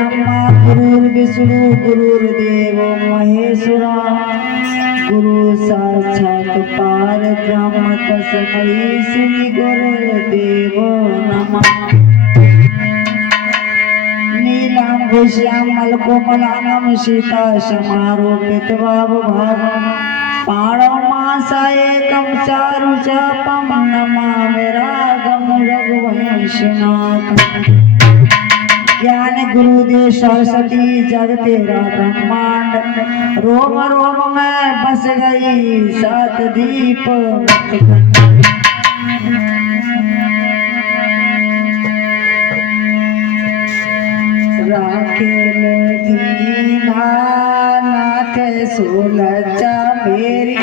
ब्रह्मा गुरुर्विष्णु गुरुर्देवो महेश्वरा गुरु साक्षात् परब्रह्म तस्मै श्री गुरुदेवो नमः। नीलाम्बुश्यामलकोमलानं सीता समारोपितवावभागं पाणमासायकं चारुचापं नमामि रागं रघुवंशनाथम्। ज्ञान गुरुदेव सरस्वती जग तेरा ब्रह्मांड रोम रोम में बस गई सात दीप राखेल दीनानाथ सुलचा मेरी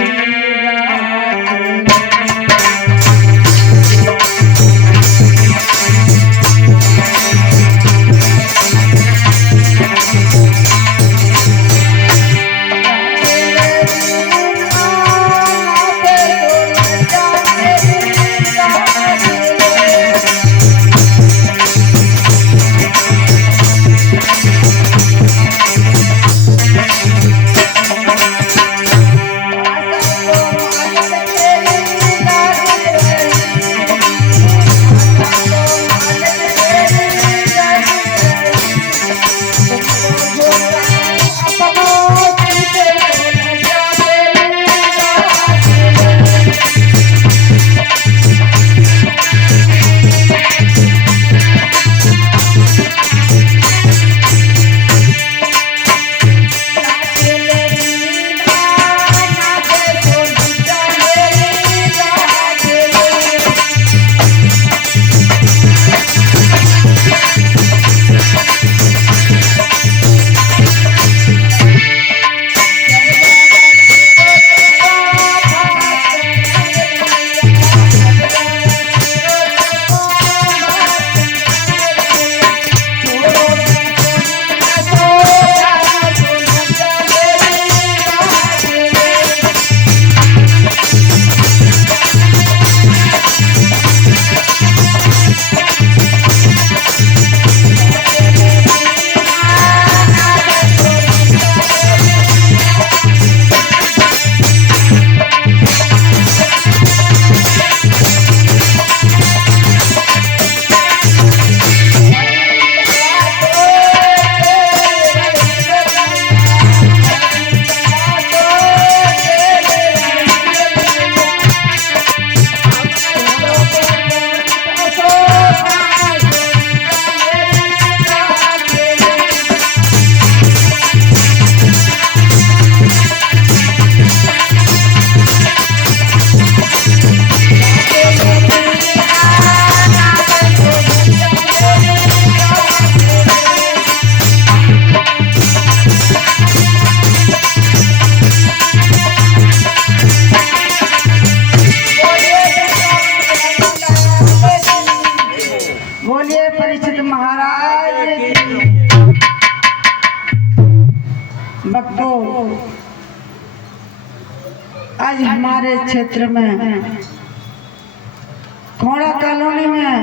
आज हमारे क्षेत्र में खोड़ा कॉलोनी में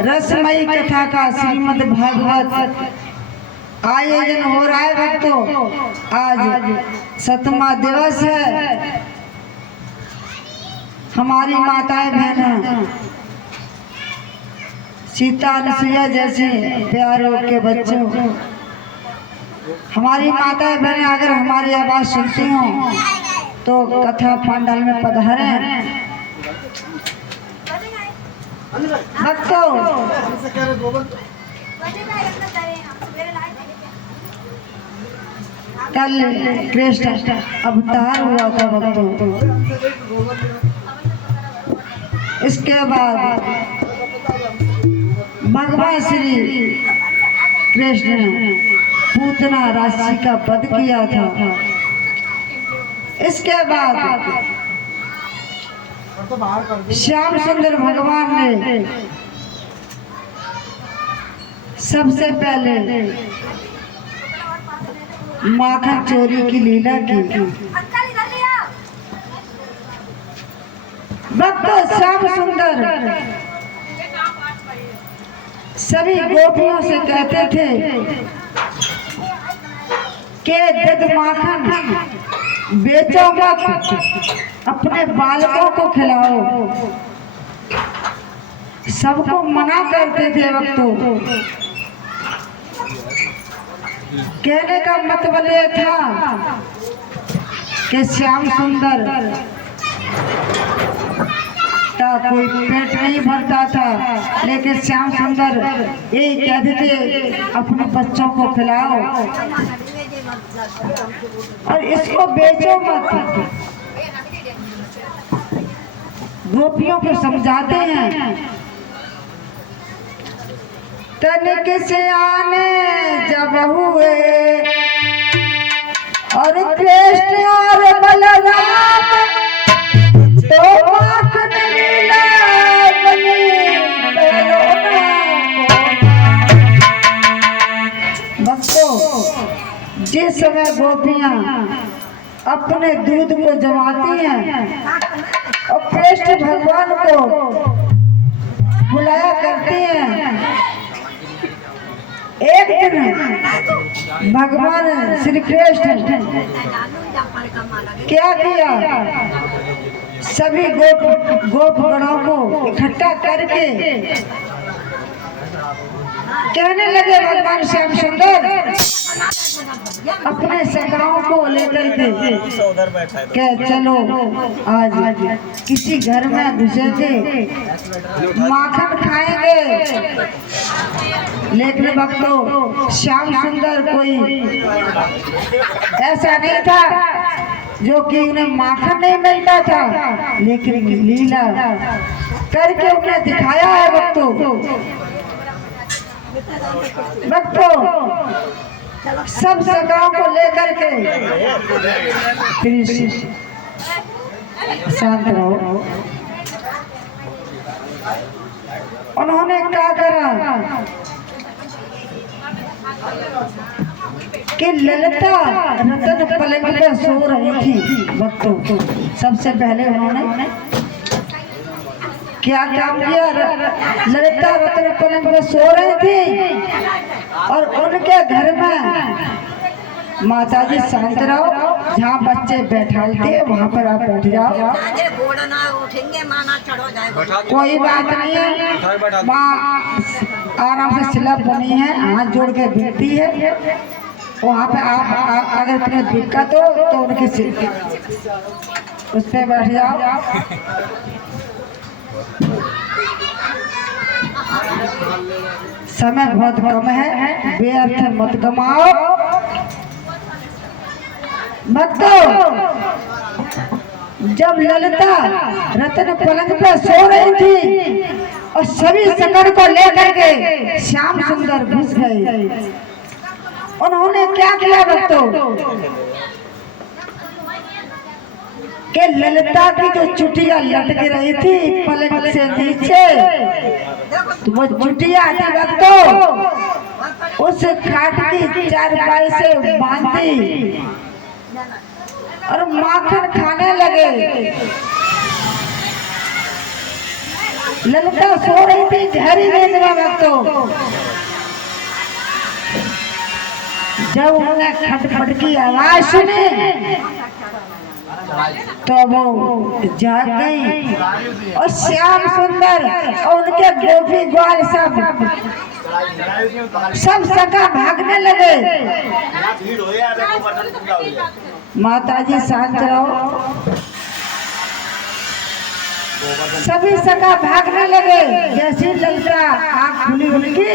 रसमयी कथा का श्रीमद् भागवत आयोजन हो रहा है भक्तों। आज 7वां दिवस है। हमारी माताएं बहनें सीता अनुसुईया जैसे प्यारों के बच्चों, हमारी माताएं बहनें अगर हमारी आवाज सुनती हो तो कथा पंडाल में पधारे भक्तों। कल कृष्ण अवतार हुआ था भक्तों। इसके बाद भगवान श्री कृष्ण ने पूतना राशि का वध किया था। इसके बाद श्याम सुंदर भगवान ने सबसे पहले माखन चोरी की लीला की। भक्त श्याम सुंदर सभी गोपियों से कहते थे कि दूध माखन बेचो मत, अपने बालकों को खिलाओ। सबको मना करते थे वक्तों। कहने का मतलब ये था कि श्याम सुंदर का कोई पेट नहीं भरता था, लेकिन श्याम सुंदर यही कहते थे अपने बच्चों को खिलाओ और इसको बेचो मत। गोपियों को समझाते हैं। तनिक से आने जब हुए और कृष्ण और बलराम तो माखन लीला बनी भक्तों। जिस समय गोपियां अपने दूध को जमाती हैं और कृष्ण भगवान को बुलाया करती हैं, एक दिन भगवान श्री कृष्ण क्या किया, सभी गोपगणों को इकट्ठा करके कहने लगे भगवान श्याम सुंदर अपने सखाओं को लेकर के चलो आज किसी घर में घुसेंगे, माखन खाएंगे। लेकिन भक्तों श्याम सुंदर कोई ऐसा नहीं था जो कि उन्हें माखन नहीं मिलता था, लेकिन लीला करके उन्हें दिखाया है भक्तों। सब सखाओं को लेकर के शांत रहो। उन्होंने क्या करा कि ललिता रतन पलंग पे सो रही थी भक्तों। सबसे पहले उन्होंने क्या काम किया, ललिता रतन पलंग पे सो रही थी और उनके घर में माता जी शांत रहो, जहाँ बच्चे बैठाते वहाँ पर आप बैठ जाओ, कोई बात नहीं है। माँ आराम से स्लैब बनी है, हाथ जोड़ के बैठती है, वहाँ पे आप अगर तुम्हें दिक्कत हो तो उनकी उस पर बैठ जाओ। समय बहुत कम है, बेअर्थ मत गमाओ भक्तों। जब ललिता रतन पलंग पर सो रही थी और सभी सकड़ को लेकर के श्याम सुंदर घुस गए, उन्होंने क्या किया भक्तों कि ललिता की जो चुटिया लटक रही थी पलंग से नीचे, तो वो चुटिया थी भक्तों उस खाट की चारपाई से बांधी और माखन खाने लगे। ललिता सो रही थी गहरी नींद में भक्तों। जब उन्होंने खटखट की आवाज सुनी तो वो जाग गई और श्याम सुंदर और उनके गोपी ग्वाल सब सका भागने लगे। माता जी शांत रहो। सभी सका भागने लगे। जैसी ललिता आँख खुली उनकी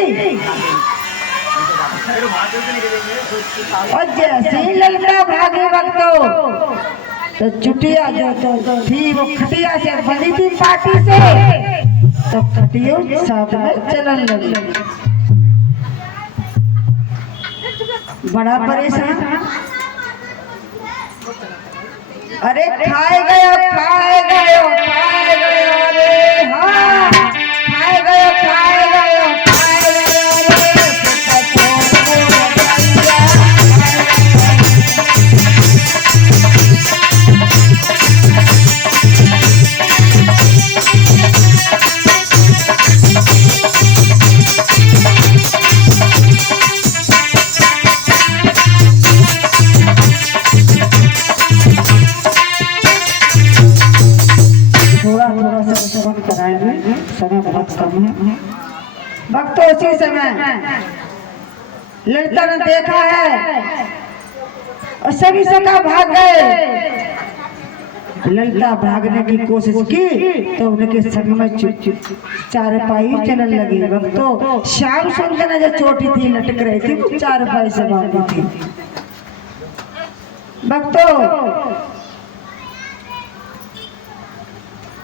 और जैसे ही ललिता भागे भक्तों तो चुटिया जो तो थी वो खटिया से बनी थी पार्टी से, तो खटियों साथ में चलन लगी। बड़ा परेशान, अरे खाए गयो खाए गयो खाए गयो, अरे हाँ खाए गयो खाए गयो खाए गयो, अरे समय ललिता ने देखा है और सभी सखा भाग गए। ललिता भागने की कोशिश की तो उनके संग में चारपाई चलने लगी। भक्तों, श्याम सुंदर ने जो चोटी थी लटक रही थी वो चारपाई से बांधी थी। भक्तों,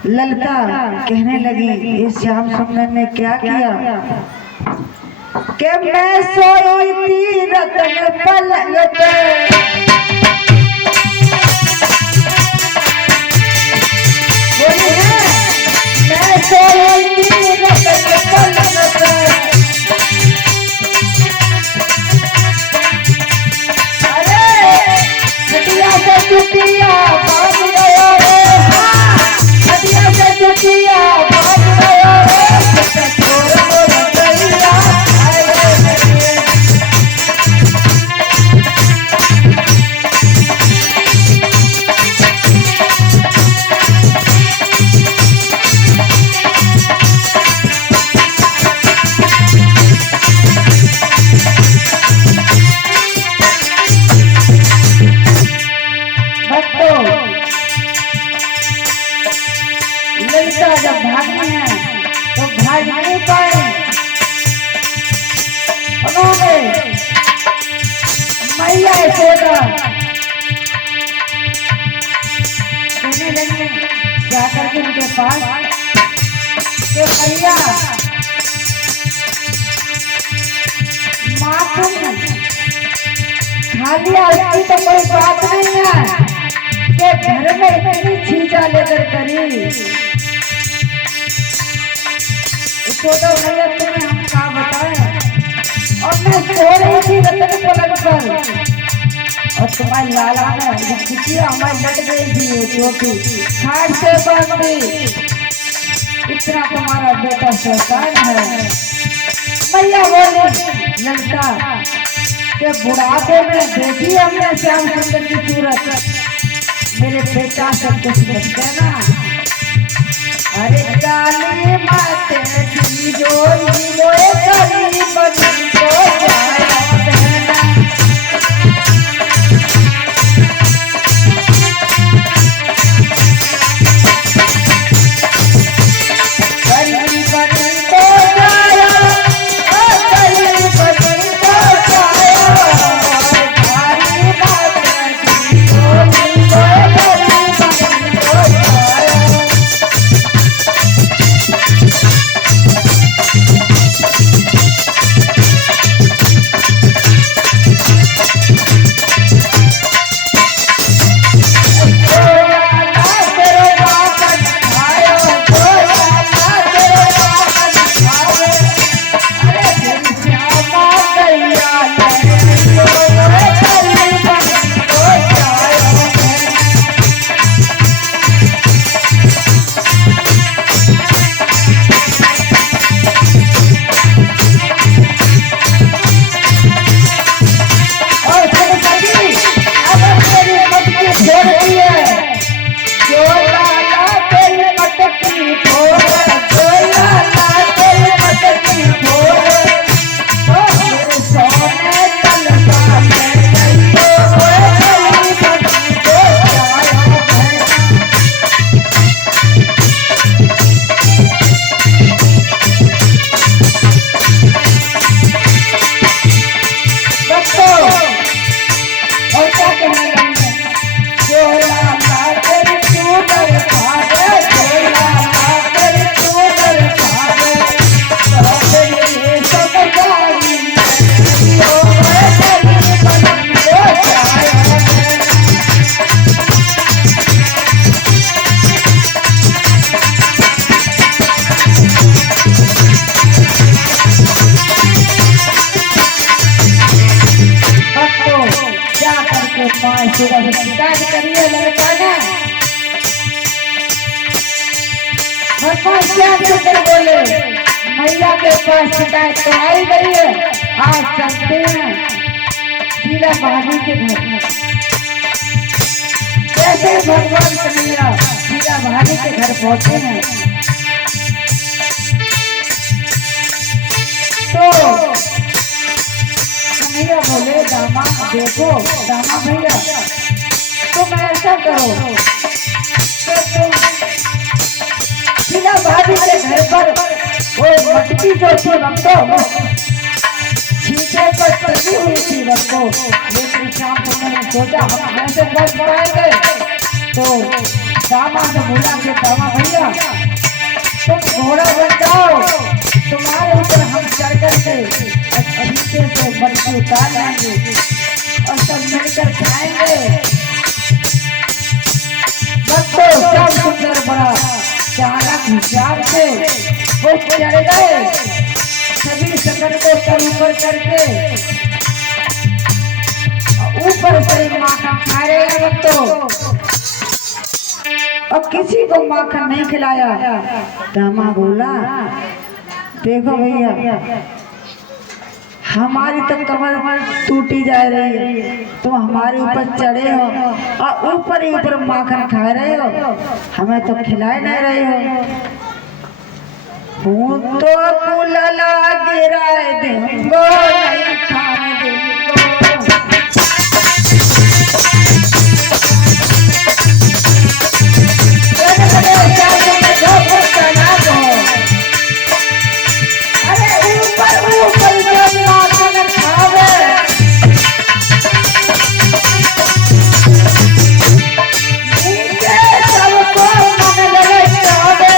ललिता कहने लगी ये श्याम सुंदर ने क्या किया कि मैं सोई थी रतन पलंग पे, बोली है मैं सोई थी रतन पलंग पे, अरे खटिया से चुटिया भाग गया रे, हाँ खटिया से चुटिया भाग गया रे, छोड़ मोर गैया आए रे। ललिता जब भागनी है तो भाग नहीं पाए। उन्होंने मैया यशोदा कहने लगी जाकर के उनके पास कि मैया माँ तुम खाली आती तो कोई बात नहीं है कि घर में इतनी छींचा लेकर करी। छोटा भैया तुम्हें हम क्या बताएं, और मैं सो रही थी रतन पलंग पर और तुम्हारी लाला ने खिचिया हमारी लट गई थी वो चोटी खाट से बांधी। इतना तुम्हारा बेटा शैतान है। मैया बोली ललिता के बुढ़ापे में देखी हमने श्याम सुंदर की सूरत, मेरे बेटा से कुछ बचते ना। अरे काली माते की जोड़ी मोए करी बनी को जाया बहना, करी बनी को जाया, करी बनी को जाया, काली माते की जोड़ी मोए करी बनी को जाया। शिकायत करिए लड़का ने। भगवान श्याम सुंदर बोले मैया के पास शिकायत तो आई गई है, आज चलते हैं शीला भाभी के घर। जैसे भगवान कन्हैया शीला भाभी के घर पहुंचे हैं तो कन्हैया बोले दामा देखो दामा भैया तुम ऐसा करो कि तुम शीला भाभी के घर पर वो मटकी जो थी रखो छींटे पर टंगी हुई थी रखो। लेकिन शाम को मैंने सोचा हम ऐसे कर पाएंगे तो दामा ने बोला कि दामा भैया तुम घोड़ा बन जाओ तुम्हारे ऊपर हम चढ़ करके छींटे से मटकी उतार लेंगे और सब मिलकर खाएंगे। बच्चों सब सुंदर बड़ा चालाक होशियार थे वो चढ़ गए सभी शक्कर को सर ऊपर करके ऊपर से माखन खा रहे हैं बच्चों और किसी को माखन नहीं खिलाया। दामा बोला देखो भैया हमारी तो कमर टूटी जा रही है तुम हमारे ऊपर चढ़े हो और ऊपर ही ऊपर माखन खा रहे हो हमें तो खिलाए नहीं रहे हो। तो कुलला गिराए देंगो नहीं खाने देंगो। अरे ऊपर ऊपर जब माखन खावे नीचे सबको मन लगे चावे।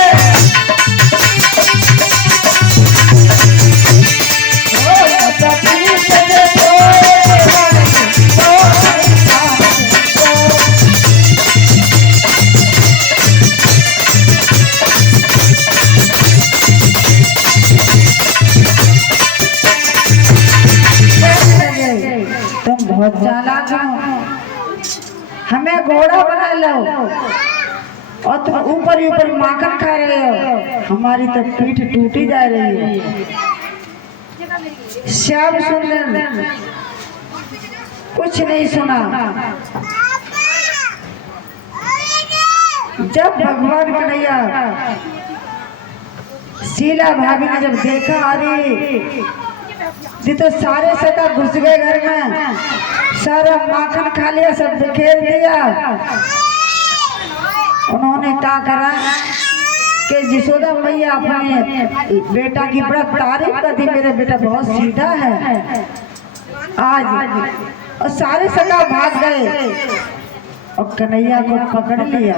तुम बहुत चालाक हो हमें घोड़ा बना लो और तुम ऊपर ही ऊपर माखन खा रहे हो हमारी तो पीठ टूटी जा रही है। श्याम सुंदर कुछ नहीं सुना। जब भगवान कन्हैया शीला भाभी ने जब देखा अरे जी तो सारे सका घुस गए घर में सारा माखन खा लिया सब बिखेर दिया। उन्होंने क्या करा कि यशोदा मैया अपने बेटा की बड़ा तारीफ कर दी मेरा बेटा बहुत सीधा है आज और सारे सका भाग गए और कन्हैया को पकड़ लिया।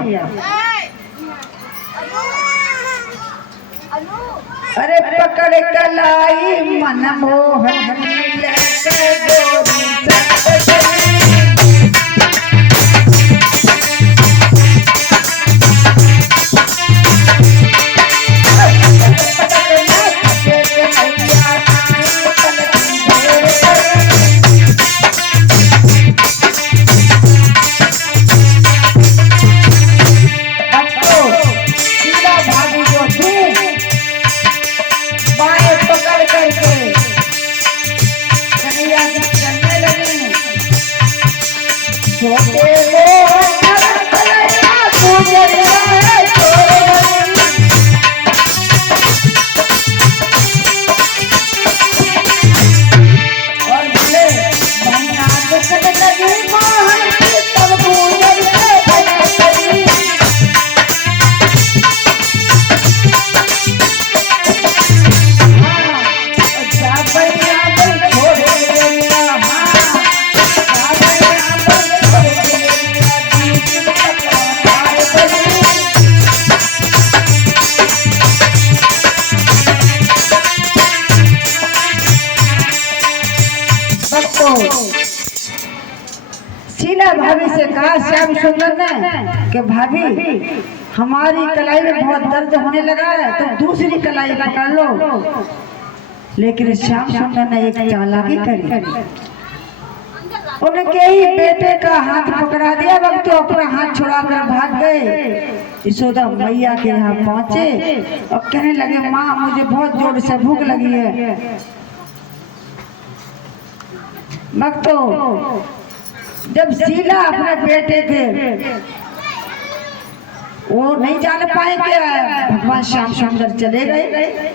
अरे पकड़ कलाई मन मोहन लेके गोरी शीला भाभी से कहा श्याम सुंदर ने कि भाभी हमारी कलाई में बहुत दर्द होने लगा है तो दूसरी कलाई पकड़ लो। लेकिन श्याम सुंदर ने एक चालाकी करी उनके ही बेटे का हाथ पकड़ा दिया वक्त तो अपना हाथ छुड़ाकर भाग गए। यशोदा मैया के यहाँ पहुंचे और कहने लगे माँ मुझे बहुत जोर से भूख लगी है। भक्तो जब शीला अपने बेटे के वो नहीं जान पाए क्या भगवान श्याम सुंदर चले गए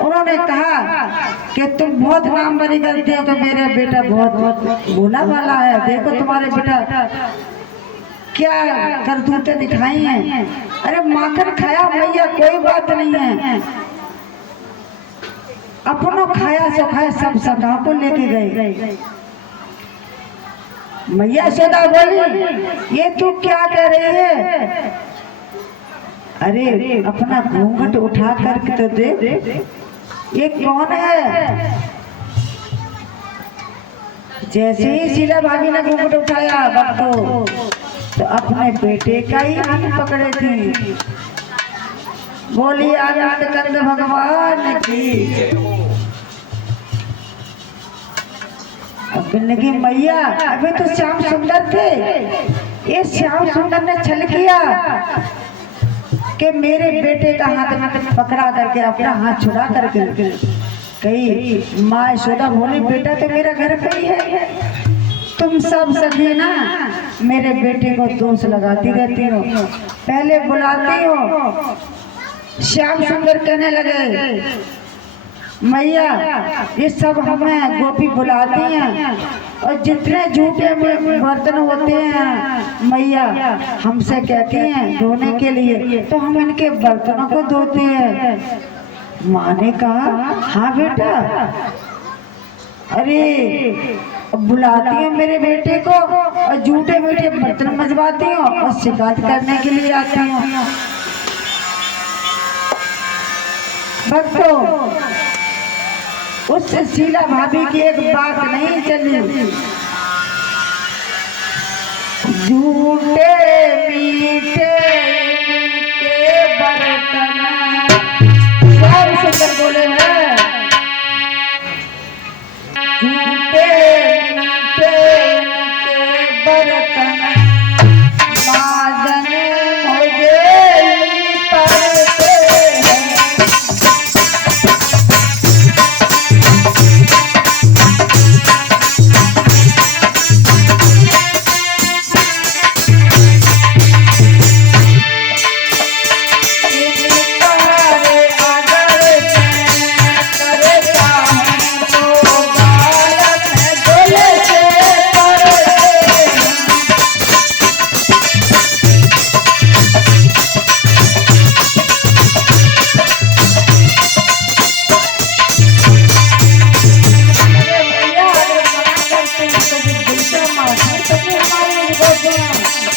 उन्होंने कहा कि तुम बहुत नाम बरी करती हो, तो मेरा बेटा बहुत बोला वाला है, देखो तुम्हारे बेटा क्या करतूतें दिखाई हैं। अरे माखन खाया मैया, कोई बात नहीं है, अपनों खाया सो खाया, सब सदा को लेके गए। मैया सदा बोली, ये तू क्या कह रही है? अरे अपना घूंघट उठा करके तो देख, ये कौन है? जैसे ही शीला भाभी ने घूंघट उठाया बच्चों, तो अपने बेटे का ही हाथ पकड़े थी। बोली आनंद कंद भगवान की। अब की मैया, अभी तो श्याम सुंदर थे, ये श्याम सुंदर ने छल किया कि मेरे बेटे का हाथ पकड़ा करके अपना हाथ छुड़ा करके कही। माँ यशोदा बोली, बेटा तो मेरा घर पे ही है, तुम सब सभी ना मेरे बेटे को दोष लगाती रहती हो, पहले बुलाती हो। श्याम सुंदर कहने लगे, मैया ये सब हमें गोपी बुलाती हैं, और जितने झूठे बर्तन होते हैं मैया हमसे कहती हैं धोने के लिए, तो हम इनके बर्तनों को धोते हैं। माँ ने कहा, हाँ बेटा, अरे बुलाती हो मेरे बेटे को और झूठे मीठे बर्तन मजवाती हो और शिकायत करने के लिए आती हो। भक्तों, उस शीला भाभी की एक बात नहीं चली। झूठे मीठे के बर्तन, सब सुंदर बोले हैं, झूठे मीठे के बर्तन माजन मुझे पड़ते हैं।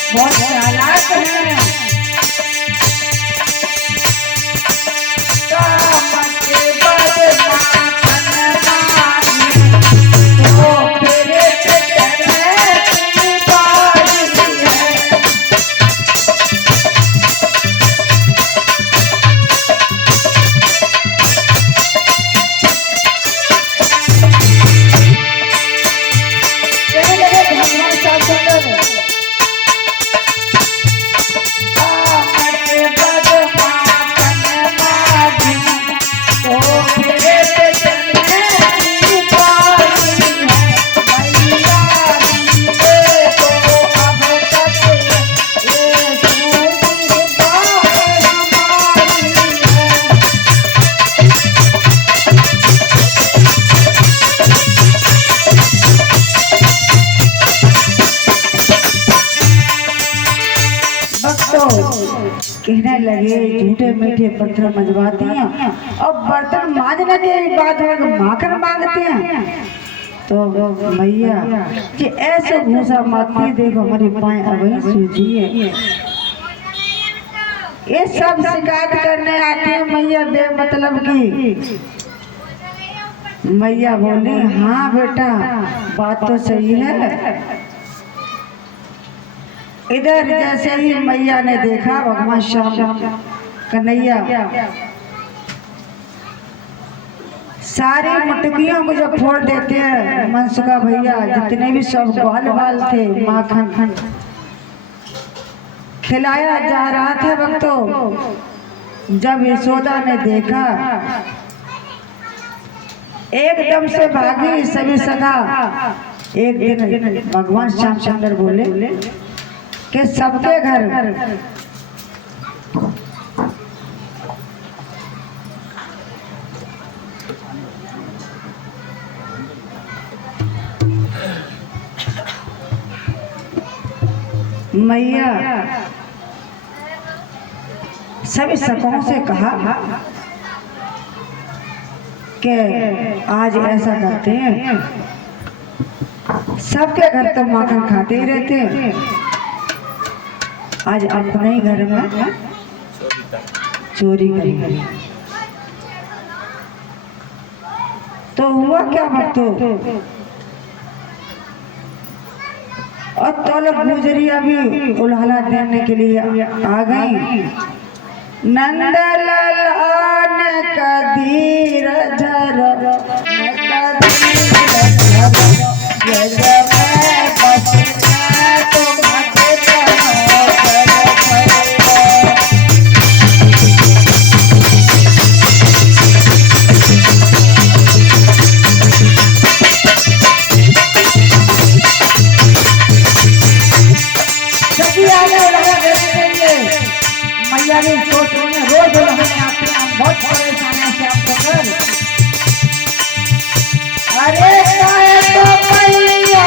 बहुत चालाक है। कहने लगे झूठे मीठे बर्तन मजवाती हैं और बर्तन मांजने के बाद माखन मांगते हैं। तो मैया कि ऐसे घूसा मारती, देखो हमारी पाए अभी सूझी है, ये सब शिकायत करने आती है मैया बेमतलब की। मैया बोली, हाँ बेटा बात तो सही है। इधर जैसे ही मैया ने देखा भगवान श्याम कन्हैया सारी मटकियों को जब फोड़ देते हैं, मनसुखा भैया जितने भी सब ग्वाल बाल थे माखन खिलाया जा रहा था भक्तों। जब यशोदा ने देखा एकदम से भागी सभी सगा। एक दिन भगवान श्याम सुंदर बोले कि सबके घर मैया सभी सकों से कहा कि आज ऐसा करते हैं, सबके घर तो माखन खाते ही रहते हैं, आज अपने ही घर में चोरी करेंगे। तो हुआ क्या भक्तों, और तो लोग गुजरिया भी उल्हाला देने के लिए आ गई। नंदलाल का धीरज धरो, मैया भी सोच रही है रोज हमें आते हैं, हम बहुत परेशान हैं श्याम सुंदर। अरे काहे तो मैया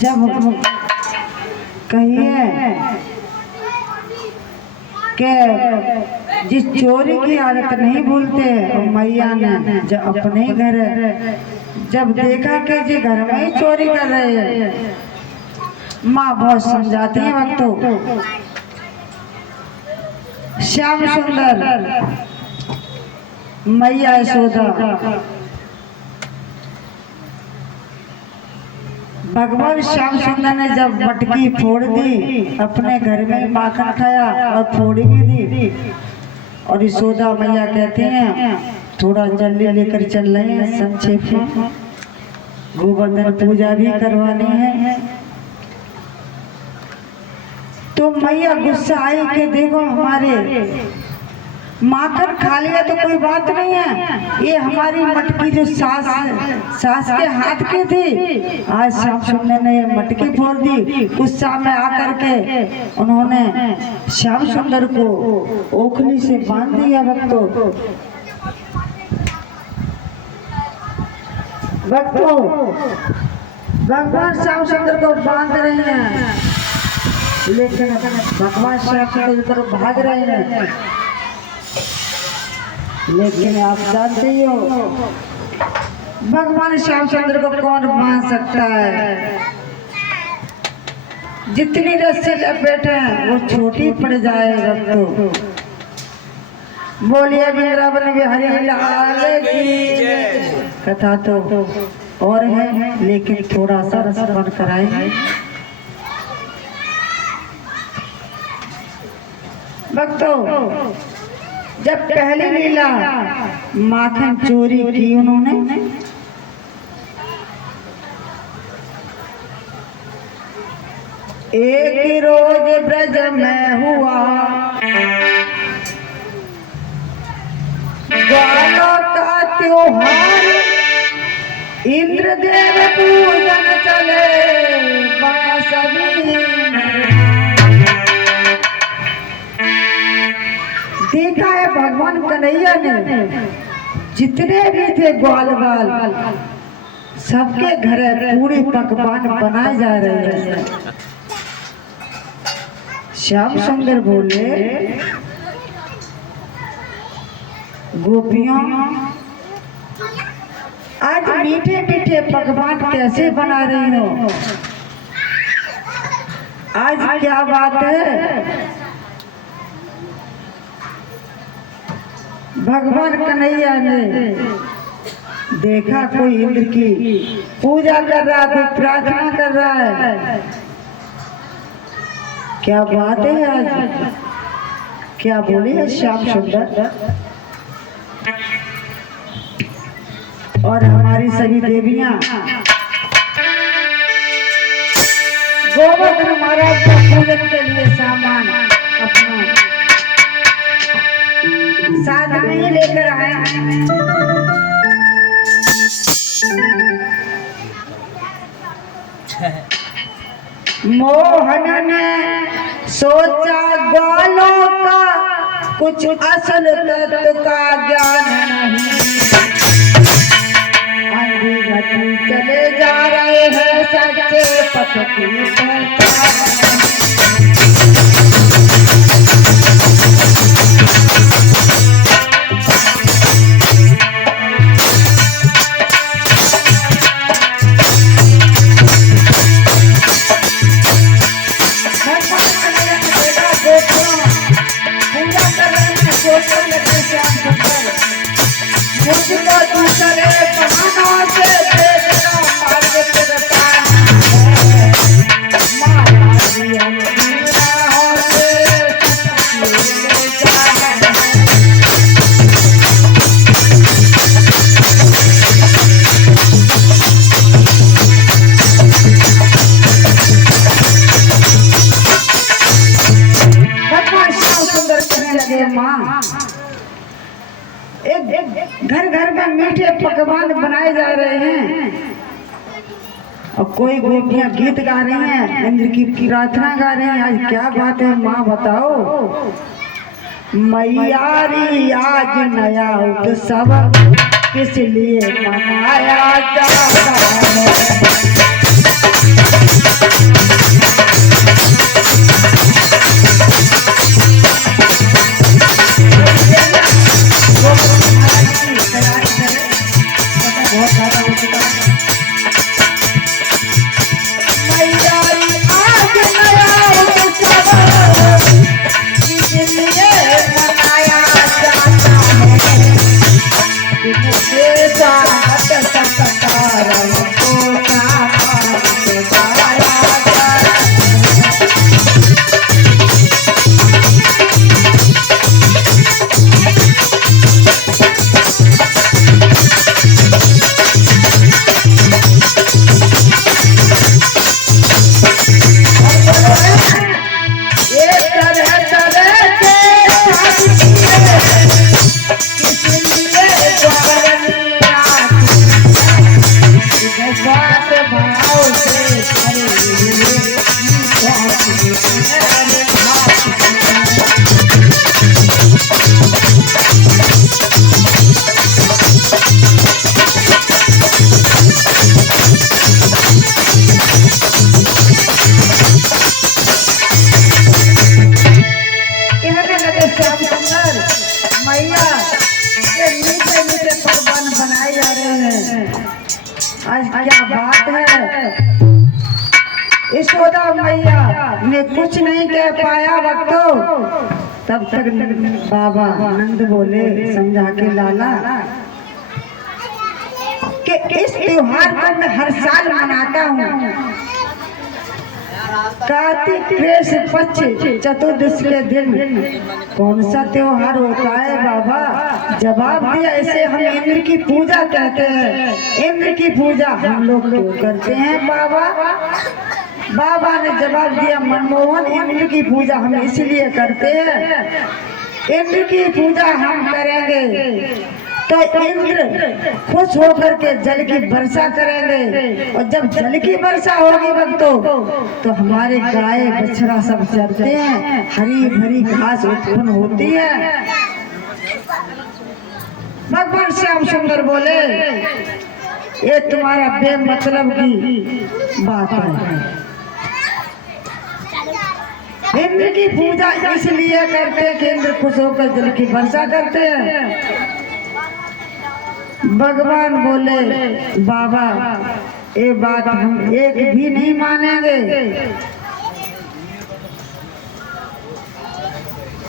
जब कहिए कि जिस चोरी की आदत नहीं भूलते, और मैया ने जब अपने घर जब देखा कि जी घर में ही चोरी कर रहे हैं, माँ बहुत समझाती है भक्तों। श्याम सुंदर मैया यशोदा भगवान श्याम सुंदर ने जब मटकी फोड़ दी, अपने घर में माखन खाया और फोड़ी भी दी। और यशोदा मैया कहती हैं थोड़ा जल्दी लेकर चल रहे हैं, संक्षेप में गोवर्धन पूजा भी करवानी है। तो मैया गुस्सा आई कि देखो हमारे माखन खा लिया तो कोई बात नहीं है, ये हमारी मटकी जो सास के हाथ की थी, आज श्याम सुंदर ने मटकी फोड़ दी। गुस्सा में आकर के उन्होंने श्याम सुंदर को ओखली से बांध दिया। भक्तों भगवान श्याम सुंदर को बांध रहे हैं, लेकिन भगवान श्याम सुंदर भाग रहे हैं। लेकिन आप जानते ही हो भगवान श्याम सुंदर को कौन मान सकता है, जितनी रस्सी लपेटे वो छोटी पड़ जाएगा। तो बोलिए वृंदावन बिहारी लाल की। कथा तो और है, लेकिन थोड़ा सा रसमन कराएंगे भक्तों। जब पहली लीला माखन चोरी की उन्होंने, एक रोज ब्रज में हुआ ग्वालों का त्योहार, इंद्रदेव पूजन चले बांसुरी। देखा है भगवान कन्हैया ने जितने भी थे ग्वाल बाल, सबके घर पूरे पकवान बनाए जा रहे हैं। श्याम सुंदर बोले गोपियों, आज मीठे मीठे पकवान कैसे बना रही हो? आज क्या बात है? भगवान कन्हैया ने देखा कोई इंद्र की पूजा कर रहा, कोई प्रार्थना कर रहा है। क्या बात है? आज क्या बोली है श्याम सुंदर? और हमारी सभी देवियां गोवर्धन महाराज का पूजन के लिए सामान अपना साथ में ही लेकर आए। मोहन ने सोचा ग्वालों का कुछ असल तत्व का ज्ञान नहीं, अंधी चले जा रहे हैं सच्चे पथ की पहचान। घर घर में मीठे पकवान बनाए जा रहे हैं और कोई गोपियां गीत गा रही हैं, इंद्र की प्रार्थना गा रही हैं। आज क्या बात है माँ बताओ? मैयारी आज नया उत्सव किस लिए मनाया जाता है? आज क्या बात है? यशोदा मैया ने कुछ नहीं कह पाया भक्तों, तब तक बाबा नंद बोले समझा के लाला कि इस त्योहार को मैं हर साल मनाता हूँ। कार्तिक कृष्ण पक्ष चतुर्दशी के दिन कौन सा त्योहार होता है बाबा? जवाब दिया, इसे हम इंद्र की पूजा कहते हैं। इंद्र की पूजा हम लोग क्यों करते हैं बाबा? बाबा ने जवाब दिया, मनमोहन, इंद्र की पूजा हम इसलिए करते हैं, इंद्र की पूजा हम करेंगे तो इंद्र खुश होकर के जल की वर्षा करेंगे, और जब जल की वर्षा होगी भक्तों तो हमारे गाय बछड़ा सब चरते हैं, हरी भरी घास उत्पन्न होती है। भगवान श्याम सुंदर बोले, ये तुम्हारा बेमतलब की बात है। इंद्र की पूजा इसलिए करते हैं कि इंद्र खुश होकर जल की वर्षा करते हैं। भगवान बोले बाबा ये बात हम एक भी नहीं मानेंगे।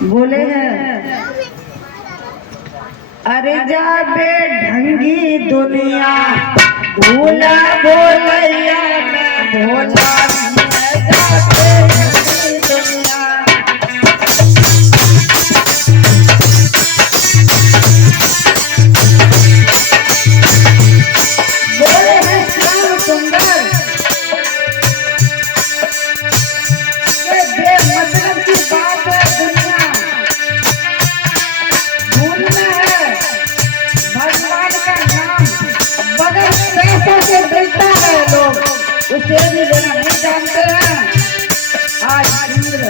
बोले हैं अरे जा बेढंगी दुनिया भोला भोलैया मैं भोला मैं जा बेढंगी दुनिया। बोले हैं श्याम सुंदर ये बेमतलब की बात है दुनिया भूलना है भगवान का नाम बगैर पैसों से मिलता है लोग उसे भी लेना नहीं जानते हैं। आज इंद्र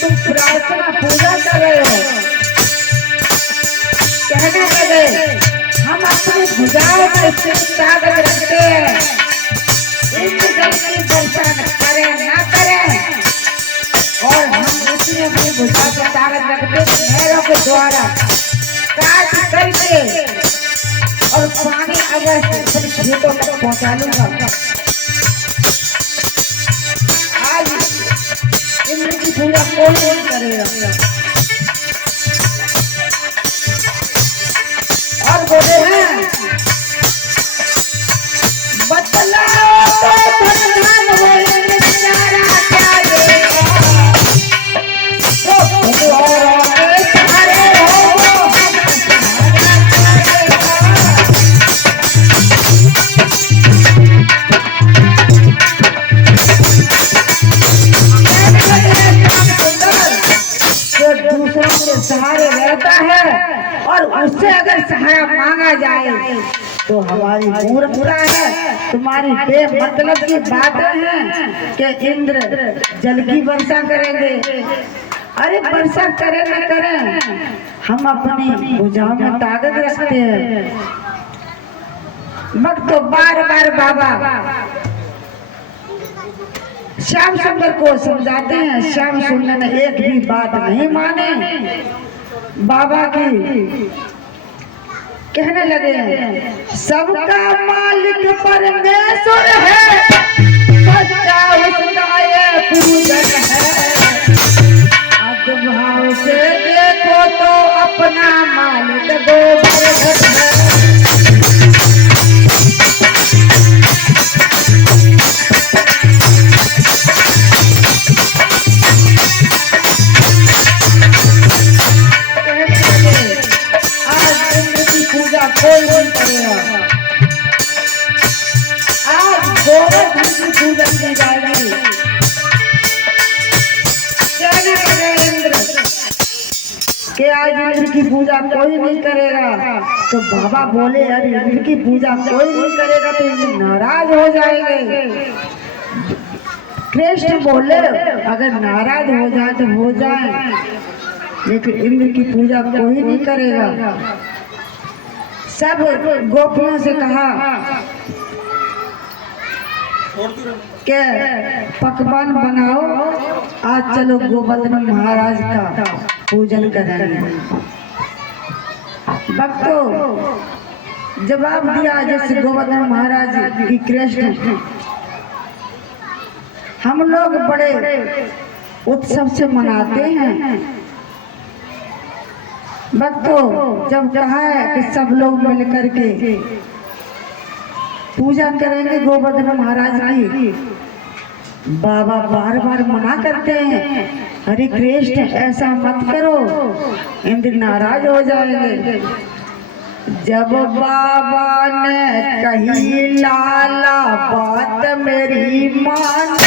तुम प्रार्थना पूजा कर रहे हो कहने लगे हम अपनी भुजाओं में सिर्फ ताकत रखते हैं इंद्र जल की वर्षा करें ना करें और हम उसमें अपनी भुजा की ताकत रखते नहरों के द्वारा काट करके और पानी अगर खेतों तक पहुंचा लूंगा। आज इंद्र की पूजा कोई नहीं करेगा। और बोले हैं बतलाओ तो भगवान वो इंद्र बेचारा क्या देगा तो भगवान के सहारे हो वो दूसरों के सहारे रहता है और उससे अगर सहारा मांगा जाए तो हमारी मूर्खता है। तुम्हारी बेमतलब की बातें हैं कि इंद्र जल की वर्षा करेंगे। अरे वर्षा करें न करें हम अपनी भुजाओं में ताकत रखते हैं। भक्त तो बार बार बाबा श्याम सुंदर को समझाते हैं। श्याम सुंदर ने एक भी बात नहीं माने बाबा की। कहने लगे सबका मालिक परमेश्वर है सच्चा उसका ये पूजन है। भाव से देखो तो अपना मालिक गोवर्धन है। कोई नहीं करेगा। आज गोवर्धन की पूजन की जाएगी। कहने लगे इंद्र कि आज इंद्र की पूजा कोई नहीं करेगा। तो बाबा बोले अरे इंद्र की पूजा कोई नहीं करेगा तो इंद्र नाराज हो जाएंगे। कृष्ण बोले अगर नाराज हो जाए तो हो जाए लेकिन इंद्र की पूजा कोई नहीं करेगा। सब गोपियों से कहा कि पकवान बनाओ आज चलो गोवर्धन महाराज का पूजन करेंगे। भक्तों जवाब दिया जैसे गोवर्धन महाराज की कृष्ण हम लोग बड़े उत्सव से मनाते हैं। भक्तों जब कहा है कि सब लोग मिलकर के पूजा करेंगे गोवर्धन महाराज की बाबा बार बार मना करते हैं हरे कृष्ण ऐसा मत करो इंद्र नाराज हो जाएंगे। जब बाबा ने कही लाला बात मेरी मानो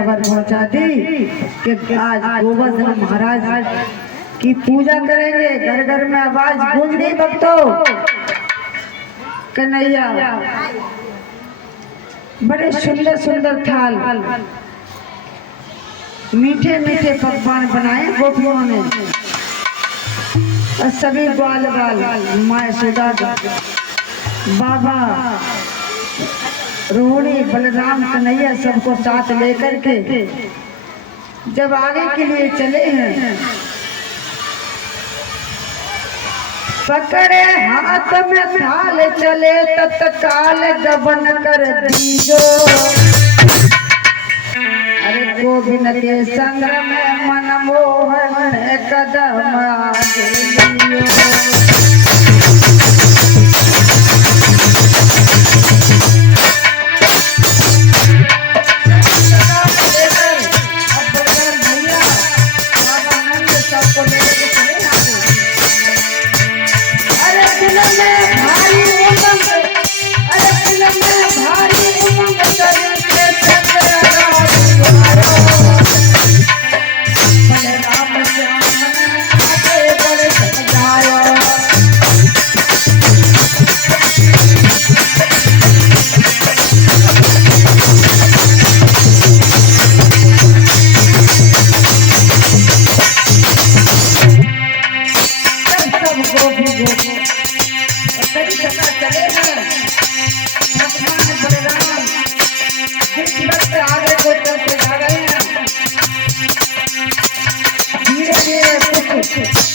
खबर पहुंचा दी कि आज गोवर्धन महाराज की पूजा करेंगे। घर घर में आवाज गूंज गई भक्तों, कन्हैया बड़े सुंदर सुंदर थाल, मीठे मीठे पकवान बनाए गोपियों ने, और सभी ग्वाल बाल माँ यशोदा, बाबा रोहिणी, बलराम, कन्हैया सबको साथ लेकर के जब आगे के लिए चले हैं, पकड़े हाथ में थाल चले तत्काल गबन कर दीजो। अरे गोविंद के संग में मनमोहन कदम आगे लियो।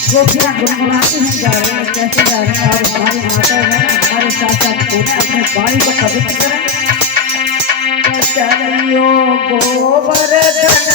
गोपियाँ गुनगुनाती हैं, जा रहे हैं, कैसे जा रहे हैं, और हमारी माता है हमारे साथ साथ अपने वाणी को पवित्र करें। चलियो गोवर्धन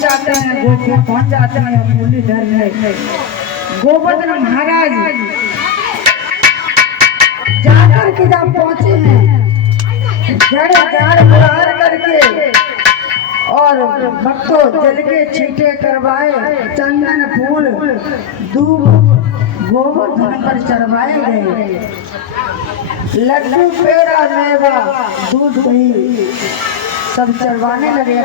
जाते हैं, गोपी पहुंच जाते हैं मुरलीधर में। गोवर्धन महाराज जाकर के जब पहुंचे हैं, जड़ जाड़ बुहार करके और भक्तों जल के छींटे करवाए, चंदन फूल दूब गोवर्धन पर चढ़वाए गए। लड्डू पेड़ा मेवा दूध दही सब चढ़वाने लगे।